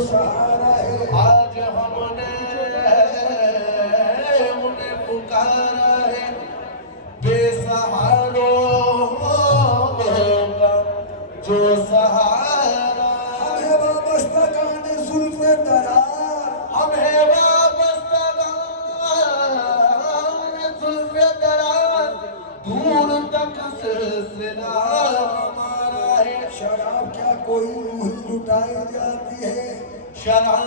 सहारा है। आज हमने उन्हें पुकारा है, बेसहारों का जो सहारा। हमें वाबस्ता गाने जुल्फ़े दरार, हमें वाबस्ता गाने जुल्फ़े दरार, दूर तक सिलसिला हमारा है। शराब क्या कोई यूं लुटाई जाती है? शराब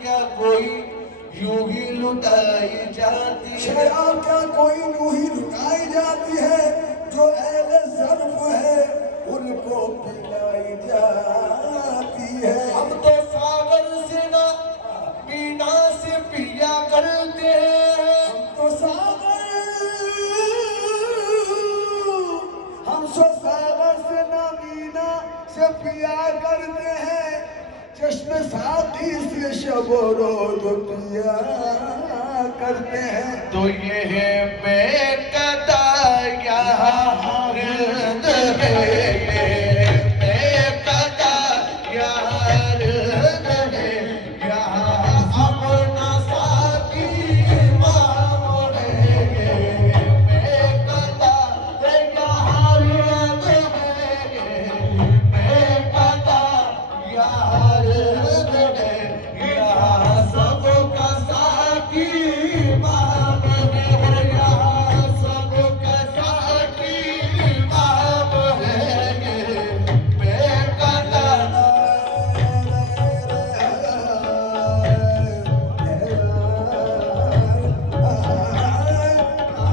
क्या कोई यूं ही लुटाई जाती है? शराब क्या कोई यूं ही लुटाई जाती है? जो अहले ज़र्फ़ है उनको पिलाई जाती है। हम तो सागर से ना मीना से पिया करते हैं। तो सागर हम सो सागर से ना मीना से पिया करते हैं। चश्मे साथी से शबो रोज पिया करते हैं। तो ये है बेकदा यार है, ये बेकदा यार है, यहाँ अपना साथी इमाम है। ये बेकदा यार है, ये बेकदा यार है, यहाँ सबका साथी इमाम है। यहाँ सबका साथी इमाम है। ये बेकदा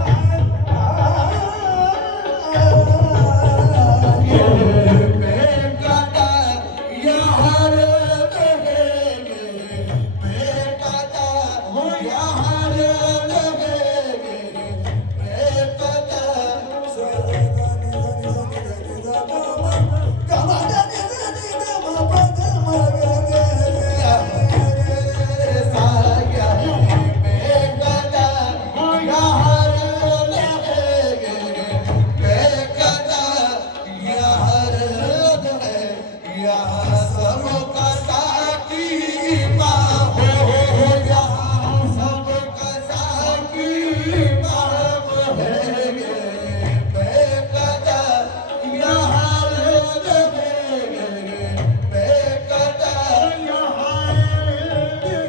बेकदा यार है, ये बेकदा यार है, ये बेकदा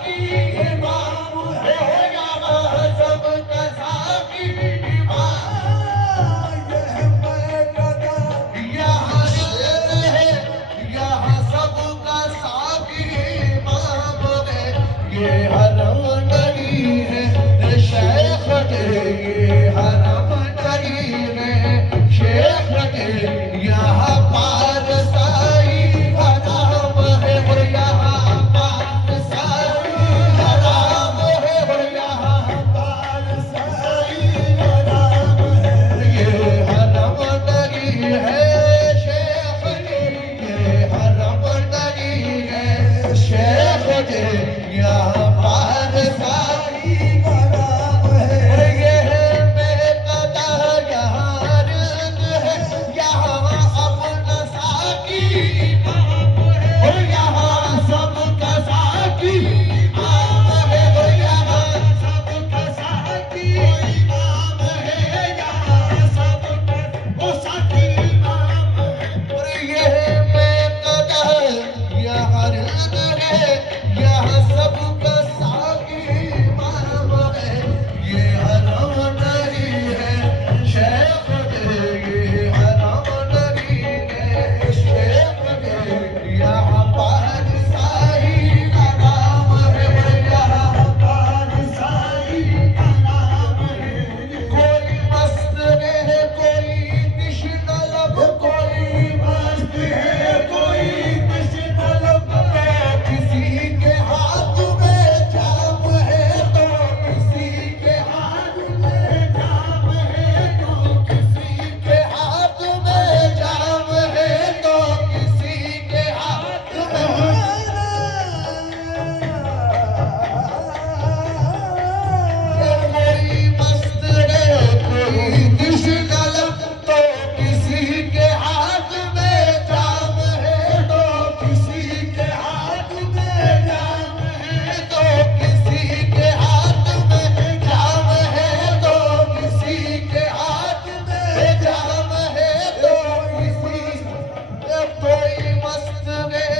Happy ये हरम नहीं है शेख के, ये हरम नहीं है शेख के, यहाँ पार साई हराम है और यहाँ पार साई हराम है और यहाँ पार साई हराम है। ये हरम नहीं है शेख के, ये हरम नहीं है शेख के, यहाँ पार साई हराम है। और ये है बेकदा यहाँ रिज़्क़ है, यहाँ अपना साकी इमाम है और यहाँ सबका साकी इमाम है और यहाँ सबका साकी इमाम है, यहाँ सबका वो साकी इमाम है। और ये है बेकदा यहाँ रिज़्क़ है, यहाँ सबका साकी इमाम है। ये हरम नहीं है शेख के, ये हरम नहीं है शेख के, यहाँ पार साई हराम है, यहाँ पार साई हराम है। कोई मस्त है कोई तृष्णा लब, कोई मस्त है कोई तृष्णा लब, किसी के हाथ में जाम है तो किसी के हाथ में जाम है तो किसी के हाथ में जाम है तो किसी के हाथ में। कोई मस्त है कोई तृष्णा लब, तो किसी के हाथ में जाम है तो किसी के हाथ में जाम है तो किसी के हाथ में जाम है तो किसी के हाथ में जाम है तो किसी। कोई मस्त है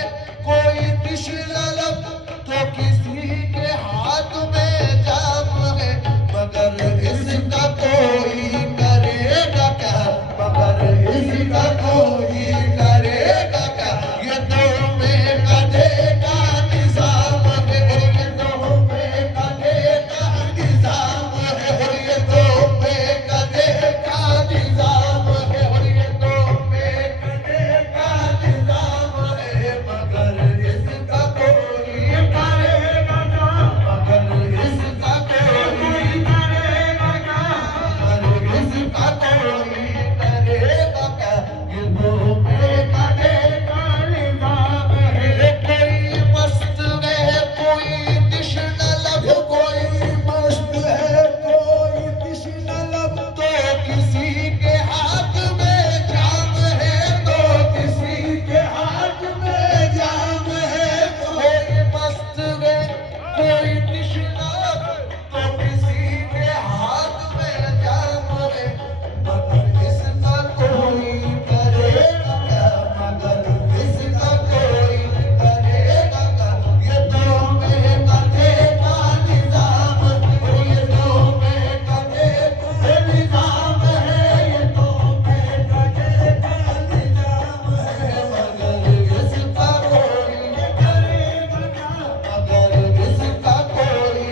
कोई तृष्णा लब, तो किसी के हाथ में जाम है, मगर इसका कोई करेगा क्या, मगर इसका कोई करेगा क्या। ये तो में गधे का निजाम है, ये तो में गधे का निजाम है, और ये तो में गधे का निजाम है, और ये तो में गधे का निजाम है, मगर इसका कोई करेगा क्या, मगर इसका कोई करेगा क्या, मगर इसका कोई करेगा क्या। ये तो में गधे का निजाम है। कोई मस्त है कोई तृष्णा लब, कोई मस्त है कोई तृष्णा लब, तो किसी के हाथ में जाम है तो किसी के हाथ में जाम है। कोई मस्त है कोई तृष्णा लब, तो किसी के हाथ में जाम है, मगर इसका कोई करेगा क्या, मगर इसका कोई करेगा क्या। ये तो में गधे का निजाम है, ये तो में गधे का निजाम है, ये तो में गधे का निजाम है, मगर इसका कोई करेगा क्या, मगर इसका कोई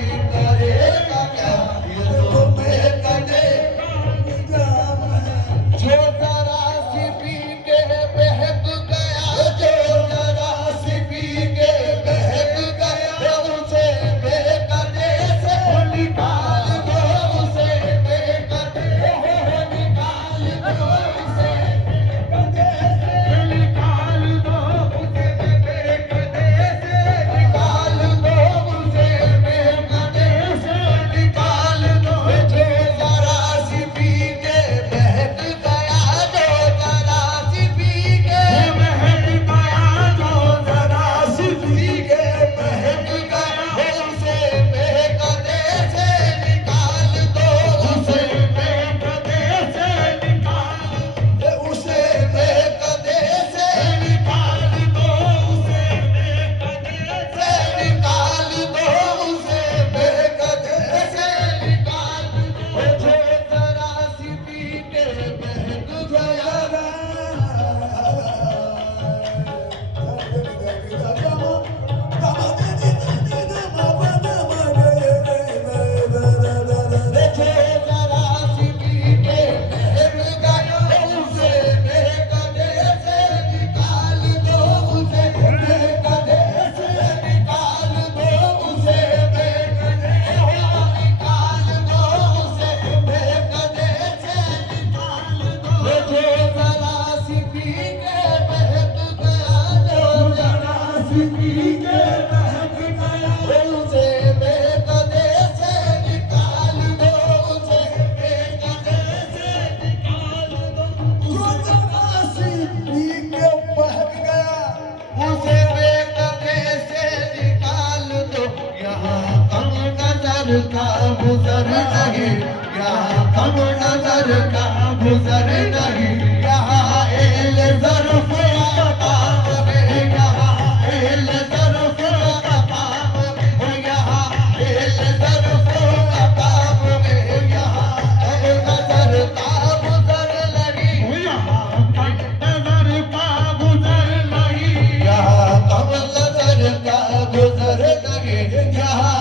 नजर का गुजर नहीं, यहाँ कम नजर का गुजर नहीं, यहाँ एल ज़र्फ़ का काम है, यहाँ एल ज़र्फ़ का काम है, यहाँ एल ज़र्फ़ का काम है, यहाँ एल नजर का गुजर नहीं, यहाँ कम नजर का गुजर नहीं, यहाँ कम नजर का गुजर नहीं, यहाँ